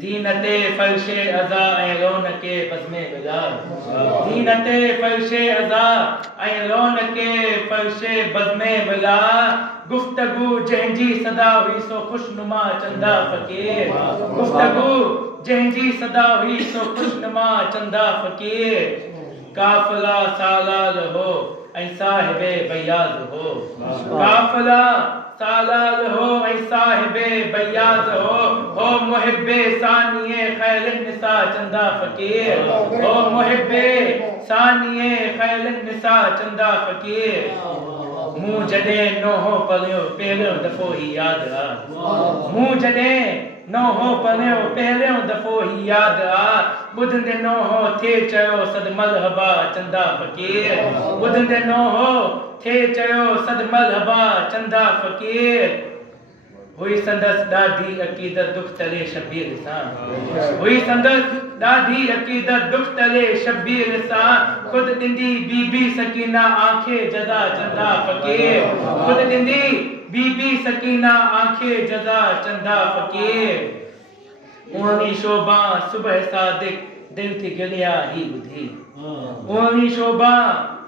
ज़ीनते फ़र्शे अज़ा ऐं रौनके बज़्मे बिलाल ज़ीनते फ़र्शे अज़ा ऐं रौनके फ़र्शे बज़्मे बिलाल गुफ्तगू जंहिंजी सदा हुई सो खुशनुमा चंदा फ़कीर गुफ्तगू जंहिंजी सदा हुई सो खुशनुमा चंदा फ़कीर काफ़िला सालाल हो ऐं साहिबे बयाज़ हो काफ़िला सालाल हो ऐं साहिबे बयाज़ हो मुहिब्बे सानिए खैरिन निसा चंदा फ़कीर हो मुहिब्बे सानिए खैरिन निसा चंदा फ़कीर मूं जॾहिं नोहो पढ़ियो पहिरियों दफ़ो ही यादि आहे मूं जॾहिं नोहो पढ़ियो पहिरियों दफ़ो ही यादि आहे ॿुधंदे नोहो थिए चयो सद मरहबा चंदा फ़कीर ॿुधंदे नोहो थिए चयो सद मरहबा चंदा फ़कीर हुई संदसि ॾाढी अक़ीदत दुख तले शबीर सां हुई संदसि ॾाढी अक़ीदत दुख तले शबीर सां ख़ुदि ॾींदी बीबी सकीना आंखे जज़ा चंदा फ़कीर ख़ुदि ॾींदी बीबी सकीना आंखे जज़ा चंदा फ़कीर उणिवीह शोभा सुबह सादिक दिल थी गिलिया ही ॿुधी उणिवीह शोभा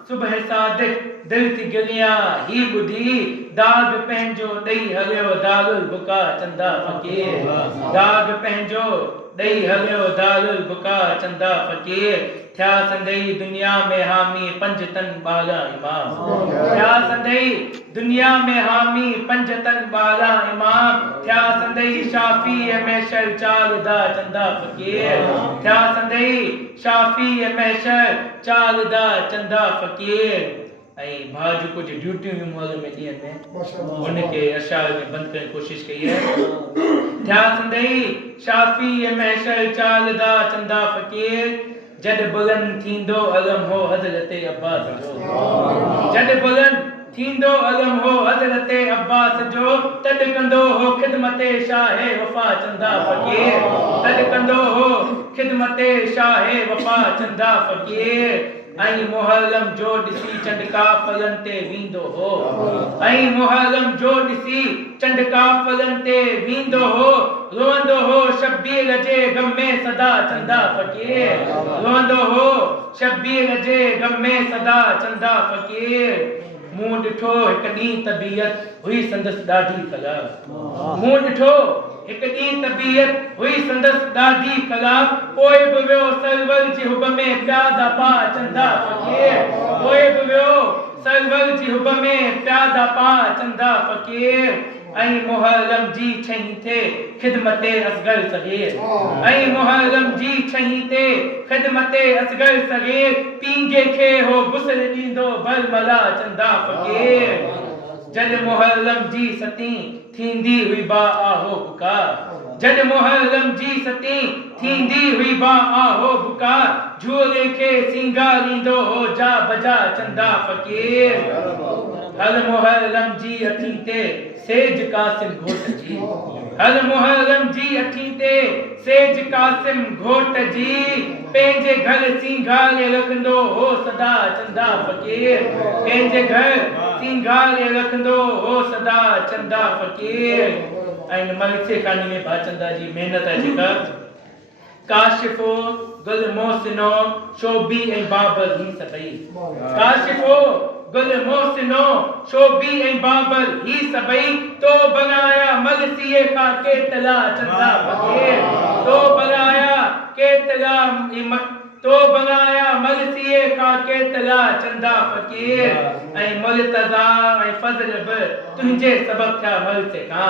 सुबह सादिक दिल थी गिलिया ही ॿुधी दाग पंहिंजो ॾेई हलियो दारुल बुका चंदा फ़कीर दाग पंहिंजो ॾेई हलियो दारुल बुका चंदा फ़कीर थिया संदई दुनिया में हामी पंज तन ॿारहं इमाम थिया संदई दुनिया में हामी पंज तन ॿारहं इमाम थिया संदई शाफ़ी महशर चालदा चंदा फ़कीर थिया संदई शाफ़ी महशर चालदा चंदा फ़कीर ऐं भाउ जो कुझु ड्यूटियूं मोहल में ॾींहं में उनखे अशार में बंदि करण जी कोशिशि कई आहे थिया संदई शाफ़ी महशर चालदा चंदा फ़कीर जॾ बुलंद थींदो अलम हो हज़रत अब्बास जो जॾ बुलंद थींदो अलम हो हज़रत अब्बास जो तॾ कंदो हो ख़िदमत शाह वफ़ा चंदा फ़कीर तॾ कंदो हो ख़िदमत शाह वफ़ा चंदा फ़कीर ऐं मुहर्रम जो ॾिसी चंड काफ़िलनि ते वेंदो हो ऐं मुहर्रम जो ॾिसी चंड काफ़िलनि ते वेंदो हो रोअंदो हो शब्बीर जे ग़म में सदा चंदा फ़कीर रोअंदो हो शब्बीर जे ग़म में सदा चंदा फ़कीर मूं ॾिठो हिकु ॾींहुं तबीयत हुई संदसि ॾाढी ख़राब मूं ॾिठो हिकु ॾींहुं तबीयत हुई संदसि ॾाढी ख़राब पोइ बि वियो सरवर जी हुब में प्यादा पा चंदा फ़कीर पोइ बि वियो सरवर जी हुब में प्यादा पा चंदा फ़कीर ऐं मुहर्रम जी छहीं ते ख़िदमत असगर सग़ीर ऐं मुहर्रम जी छहीं ते ख़िदमत असगर सग़ीर पींगे खे हो गुस्ल ॾींदो बरमला चंदा फ़कीर जॾ मुहर्रम जी सतीं थींदी हुई बा आहो पुकार जॾ मुहर्रम जी सतीं थींदी हुई बा आहो पुकार झूले खे सिंगारींदो हो जा बजा चंदा फ़कीर हर मुहर्रम जी अठीं ते सेज कासिम घोट जी हर मुहर्रम जी अठीं ते सेज कासिम घोट जी पंहिंजे घर सिंगारे रखंदो हो सदा चंदा फ़कीर पंहिंजे घर सिंगारे रखंदो हो सदा चंदा फ़कीर ऐं मलसे खानी में भाचंदा जी महिनत आहे जेका काशिफो गुल मोहसिनो शोबी ऐं बाबर ही सभई काशिफो गुल मोहसिनो शोबी ऐं बाबर ही सभई तो बनाया मलसीए का केतला चंदा फ़कीर तो बनाया केतला तो बनाया मलसीए का केतला चंदा फ़कीर ऐं मुर्तज़ा ऐं फज़ल बि तुंहिंजे सबब थिया मलसे खां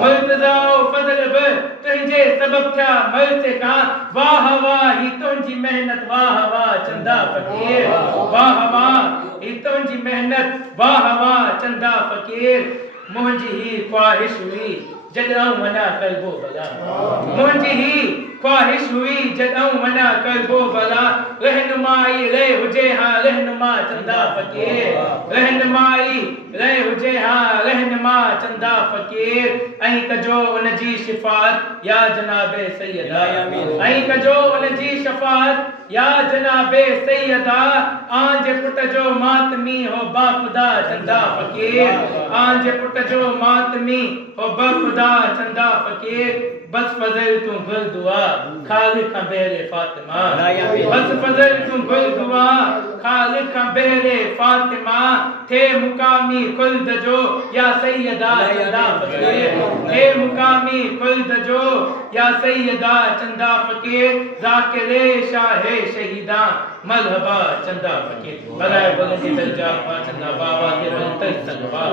मुर्तज़ा फज़ल बि तुंहिंजे सबब थिया मलसे खां वाह वाह ही तुंहिंजी महिनत वाह वाह चंदा फ़कीर वाह वाह ही तुंहिंजी महिनत वाह वाह चंदा फ़कीर मुंहिंजी ही ख्वाहिश हुई जॾहिं वञा कल्बो भला मुंहिंजी ही ख्वाहिश हुई जॾहिं वञा कल्बो भला रहनुमाई रहे हुजे हा रहनुमा चंदा फ़कीर रहनुमाई रहे हुजे हा रहनुमा चंदा फ़कीर ऐं कजो उनजी शिफ़ात या जनाबे सैयदा ऐं कजो उनजी शफ़ात या जनाबे सैयदा आंजे पुट जो मातमी हो बाख़ुदा चंदा फ़कीर आंजे पुट जो मातमी हो बाख़ुदा चंदा फ़कीर बस फजल तू गुल दुआ खालिक का बेरे फातिमा बस फजल तू गुल दुआ खालिक का बेरे फातिमा थे मुकामी कुल दजो या सैयदा चंदा फकीर थे मुकामी कुल दजो या सैयदा चंदा फकीर जाकिरे शाहे शहीदा मलहबा चंदा फकीर बलाए बुलंदी दर्जा चंदा बाबा के बंतर तकवा